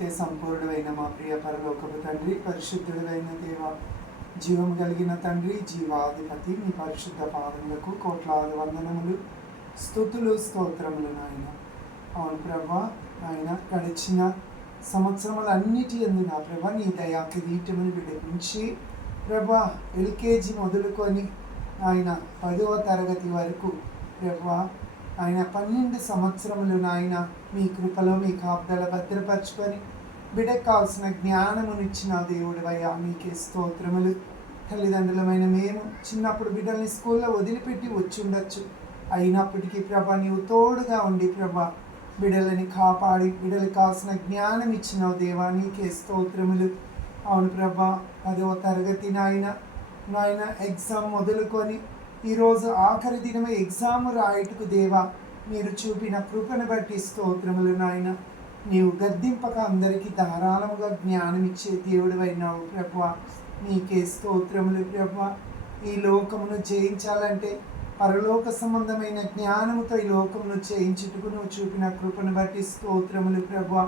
నిత్య సంపూర్ణమైన మా ప్రియ పరలోకపు తండ్రి, పరిశుద్ధుడైన దేవ, జీవం కలిగిన తండ్రి, జీవాధిపతి, మీ పరిశుద్ధ పాదములకు కోట్లాది వందనములు, స్తుతులు, స్తోత్రములు నాయన. అవును ప్రభా, ఆయన గడిచిన సంవత్సరములన్నిటి యందు నా ప్రభా నీ దయా కిరీటమును విడిపించి ప్రభా ఎల్కేజీ మొదలుకొని ఆయన 10వ తరగతి వరకు ప్రభా ఆయన 12 సంవత్సరములు నాయన మీ కృపలో మీ కాపుదల భద్రపరచుకొని బిడ్డకు కావాల్సిన జ్ఞానమునిచ్చిన దేవుడివయ్యా, మీకే స్తోత్రములు. తల్లిదండ్రులమైన మేము చిన్నప్పుడు బిడ్డల్ని స్కూల్లో వదిలిపెట్టి వచ్చి ఉండొచ్చు, అయినప్పటికీ ప్రభా నీవు తోడుగా ఉండి ప్రభా బిడ్డలని కాపాడి బిడ్డలకు కావాల్సిన జ్ఞానం ఇచ్చిన దేవా, నీకే స్తోత్రములు. అవును ప్రభా, 10వ తరగతి నాయన ఎగ్జామ్ మొదలుకొని ఈరోజు ఆఖరి దినమే ఎగ్జామ్ రాయటకు దేవా మీరు చూపిన కృపను బట్టి స్తోత్రములు నాయన. నీవు గద్దింపక అందరికీ ధారాళముగా జ్ఞానం ఇచ్చే దేవుడివైనావు ప్రభా, నీకే స్తోత్రములు ప్రభా. ఈ లోకమును జయించాలంటే పరలోక సంబంధమైన జ్ఞానముతో ఈ లోకమును జయించుటకు నువ్వు చూపిన కృపను బట్టి స్తోత్రములు ప్రభా.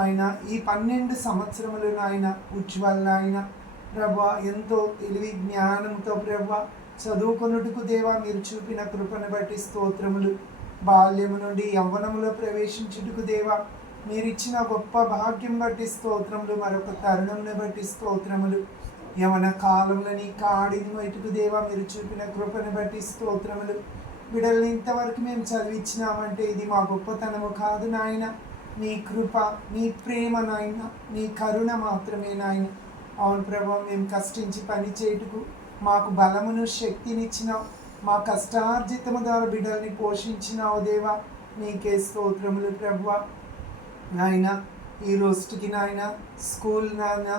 ఆయన ఈ 12 సంవత్సరములు నాయన ఉజ్వల్ నాయన ప్రభా ఎంతో తెలివి జ్ఞానంతో ప్రభా చదువుకొనుటకు దేవా మీరు చూపిన కృపను బట్టి స్తోత్రములు. బాల్యము నుండి యవ్వనములో ప్రవేశించుటకు దేవా మీరిచ్చిన గొప్ప భాగ్యం బట్టి స్తోత్రములు. మరొక తరుణమును బట్టి స్తోత్రములు. యవన కాలంలో నీ కాడిని వైటుకు దేవా మీరు చూపిన కృపను బట్టి స్తోత్రములు. బిడ్డల్ని ఇంతవరకు మేము చదివించినామంటే ఇది మా గొప్పతనము కాదు నాయన, నీ కృప, నీ ప్రేమ నాయన, నీ కరుణ మాత్రమే నాయన. అవును ప్రభా, మేము కష్టించి పని చేయుటకు మాకు బలమును శక్తినిచ్చినావు, మా కష్టార్జితము ద్వారా బిడ్డల్ని పోషించినావు దేవా, నీకే స్తోత్రములు ప్రభా. నాయన ఈ రోజుకి నాయన స్కూల్ నాయన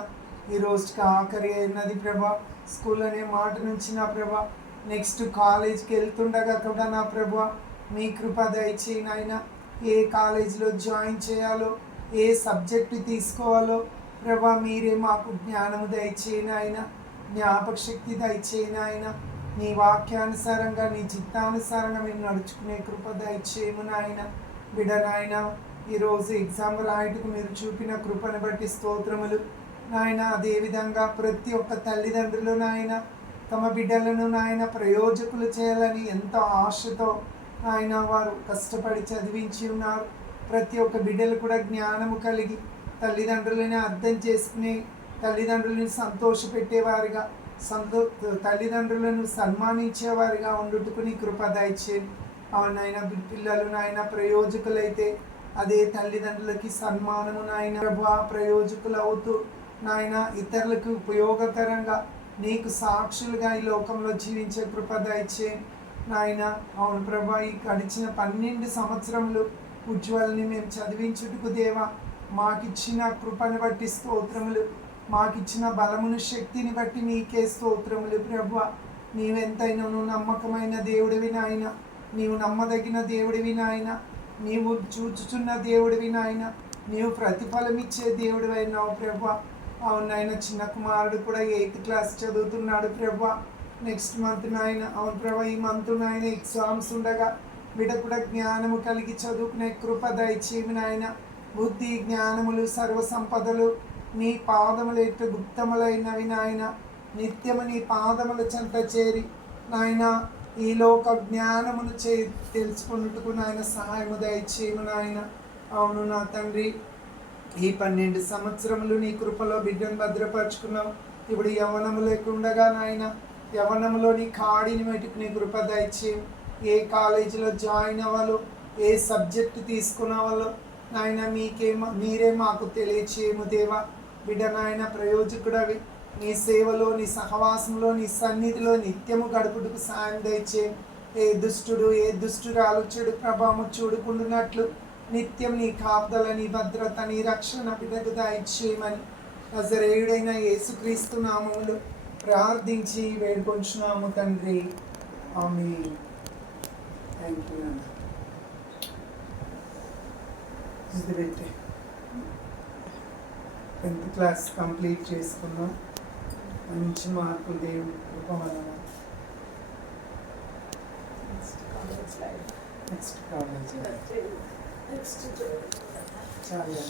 ఈ రోజుకి ఆఖరి అయినది ప్రభా, స్కూల్ అనే మాట నుంచి నా ప్రభా నెక్స్ట్ కాలేజ్కి వెళ్తుండగా కూడా నా ప్రభా మీ కృప దయచేయి నాయన. ఏ కాలేజీలో జాయిన్ చేయాలో, ఏ సబ్జెక్టు తీసుకోవాలో ప్రభా మీరే మాకు జ్ఞానము దయచేయి నాయన, జ్ఞాపక శక్తి దయచేయి నాయన. నీ వాక్యానుసారంగా నీ చిత్తానుసారంగా మేము నడుచుకునే కృప దయచేయము నాయన. బిడ్డ నాయన ఈరోజు ఎగ్జామ్ రాయటకు మీరు చూపిన కృపను బట్టి స్తోత్రములు నాయన. అదేవిధంగా ప్రతి ఒక్క తల్లిదండ్రులు నాయన తమ బిడ్డలను నాయన ప్రయోజకులు చేయాలని ఎంతో ఆశతో ఆయన వారు కష్టపడి చదివించి ఉన్నారు. ప్రతి ఒక్క బిడ్డలు కూడా జ్ఞానము కలిగి తల్లిదండ్రులని అర్థం చేసుకుని తల్లిదండ్రులను సంతోషపెట్టేవారిగా తల్లిదండ్రులను సన్మానించేవారిగా ఉండుటకుని కృప దయచేయండి. అవునైనా పిల్లలు నాయన ప్రయోజకులైతే అదే తల్లిదండ్రులకి సన్మానము నాయన ప్రభా ప్రయోజకులు అవుతూ నాయన ఇతరులకు ఉపయోగకరంగా నీకు సాక్షులుగా ఈ లోకంలో జీవించే కృప దయచేయండి నాయన. అవును ప్రభా, ఈ గడిచిన 12 సంవత్సరములు ఉజ్వల్ని మేము చదివించుటకు దేవా మాకిచ్చిన కృపను బట్టి స్తోత్రములు, మాకిచ్చిన బలమును శక్తిని బట్టి నీకే స్తోత్రములు ప్రభా. నీవెంతైనాను నమ్మకమైన దేవుడివి నాయన, నీవు నమ్మదగిన దేవుడివి నాయన, నీవు చూచుచున్న దేవుడివి నాయన, నీవు ప్రతిఫలమిచ్చే దేవుడివి అయినావు ప్రభా. అవునాయన చిన్న కుమారుడు కూడా 8th క్లాస్ చదువుతున్నాడు ప్రభా. నెక్స్ట్ మంత్ నాయన అవును ప్రభా ఈ మంత్ నాయన ఎగ్జామ్స్ ఉండగా బిడ్డ కూడా జ్ఞానము కలిగి చదువుకునే కృప దయచేమి నాయన. బుద్ధి జ్ఞానములు సర్వ సంపదలు నీ పాదములు ఎట్టు గుప్తములైనవి నాయన. నిత్యము నీ పాదముల చెంత చేరి నాయన ఈ లోక జ్ఞానమును తెలుసుకున్నట్టుకు నాయన సహాయము దయచేయము నాయన. అవును నా తండ్రి, ఈ 12 సంవత్సరములు నీ కృపలో బిడ్డను భద్రపరుచుకున్నావు. ఇప్పుడు యవ్వనము లేకుండగా నాయన యవ్వనంలో నీ కాడిని మటుకు నీ కృప దయచేయము. ఏ కాలేజీలో జాయిన్ అవ్వాలో, ఏ సబ్జెక్టు తీసుకున్నావాలో నాయన మీరే మాకు తెలియచేయము దేవా. బిడ్డ నాయన ప్రయోజకుడవి నీ సేవలో, నీ సహవాసంలో, నీ సన్నిధిలో నిత్యము గడుపుటకు సాయం దయచేయము. ఏ దుష్టురాలు చెడు ప్రభావము చూడుకుంటున్నట్లు నిత్యం నీ కాపుదల, నీ భద్రత, నీ రక్షణ బిడ్డకు దయచేయమని నజరేయుడైన యేసుక్రీస్తు నామములో ప్రార్థించి వేడుకొంచున్నాము తండ్రి, ఆమేన్. Thank you. 10th class complete చేసుకున్నాం. మంచి మార్కులు దేవుడి కృప వలన నెక్స్ట్ కాలేజ్ చాలా